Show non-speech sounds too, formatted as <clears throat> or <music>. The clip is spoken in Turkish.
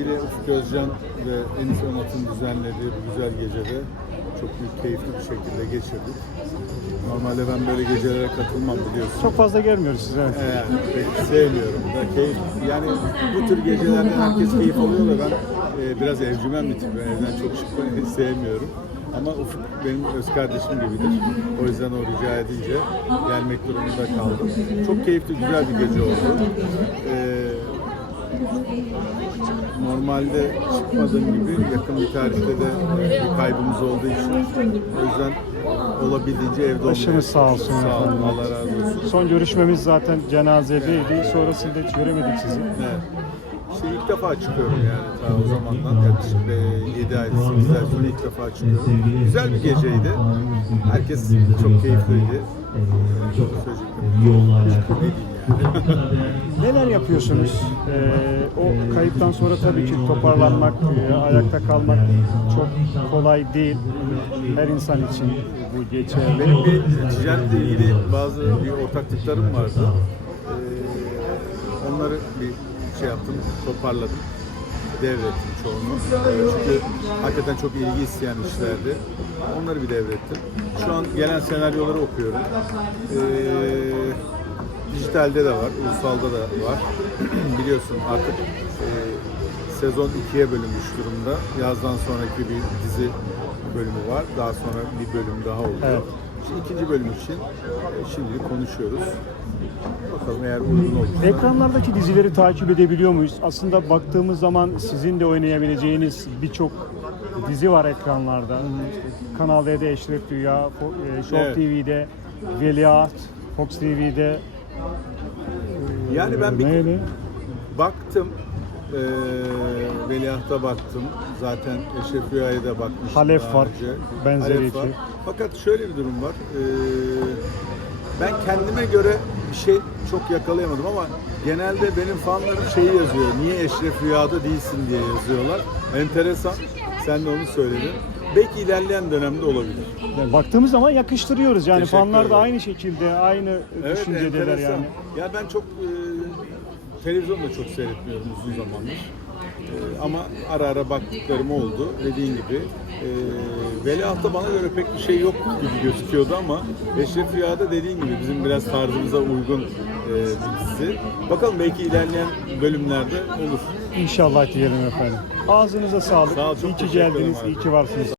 sevgili Ufuk Özcan ve Enis Onat'ın düzenlediği bu güzel gecede çok büyük keyifli bir şekilde geçirdik. Normalde ben böyle gecelere katılmam biliyorsun. Çok fazla gelmiyoruz size. Evet. Yani pek sevmiyorum da keyif. Yani bu tür gecelerde herkes keyif alıyor da ben e, biraz evcimen bir tipim. Evden çok çıkmayı <laughs> sevmiyorum. Ama Ufuk benim öz kardeşim gibidir. O yüzden o rica edince gelmek durumunda kaldım. Çok keyifli, güzel bir gece oldu. Ee, normalde çıkmadığım gibi yakın bir tarihte de bir kaybımız olduğu için o yüzden olabildiğince evde olmaya Başınız sağ olsun Sağ olun. efendim. Allah razı olsun. Son görüşmemiz zaten cenazedeydi. Sonrasında hiç göremedik sizi. Evet. İşte ilk defa çıkıyorum yani ta o zamandan yaklaşık 7 ay, 8 ay sonra ilk defa çıkıyorum. Güzel bir geceydi. Herkes çok keyifliydi. Çok söyleyeceklerim. Ne diyeyim yani. <laughs> Neler yapıyorsunuz? Ee, o kayıptan sonra tabii ki toparlanmak, e, ayakta kalmak çok kolay değil. Her insan için bu geçerli. Benim bir ticaretle ilgili bazı bir ortaklıklarım vardı. Ee, onları bir şey yaptım, toparladım. Devrettim çoğunu. Ee, Çünkü hakikaten çok ilgi isteyen işlerdi. Onları bir devrettim. Şu an gelen senaryoları okuyorum. Ee, dijitalde de var, ulusalda da var. <clears throat> Biliyorsun artık e, sezon ikiye bölünmüş durumda. Yazdan sonraki bir dizi bölümü var. Daha sonra bir bölüm daha oldu. Evet. İşte ikinci bölüm için e, şimdilik konuşuyoruz. Bakalım eğer uygun olursa. Ekranlardaki dizileri takip edebiliyor muyuz? Aslında baktığımız zaman sizin de oynayabileceğiniz birçok dizi var ekranlarda. Kanal D'de Eşref Fo- e, Show Evet. TV'de Veliaht, Fox TV'de Yani ben bir neydi? baktım. E, Veliaht'a baktım. Zaten Eşref Rüya'ya da bakmıştım Halef daha var, önce. benzeri Halef var. iki. Fakat şöyle bir durum var. E, ben kendime göre bir şey çok yakalayamadım ama genelde benim fanlarım şeyi yazıyor. Niye Eşref Rüya'da değilsin diye yazıyorlar. Enteresan. Sen de onu söyledin. Belki ilerleyen dönemde olabilir. Yani baktığımız zaman yakıştırıyoruz. Yani Teşekkür fanlar da ederim. aynı şekilde, aynı Evet, düşüncedeler enteresan. yani. Ya ben çok e, televizyon da çok seyretmiyorum uzun zamandır. E, ama ara ara baktıklarım oldu. Dediğin gibi e, Veliaht'ta bana göre pek bir şey yok gibi gözüküyordu ama Eşref Rüya'da dediğin gibi bizim biraz tarzımıza uygun e, bir dizi. Bakalım belki ilerleyen bölümlerde olur. İnşallah diyelim efendim. Ağzınıza sağlık. Sağ ol, çok iyi ki teşekkür ederim geldiniz, abi. iyi ki varsınız.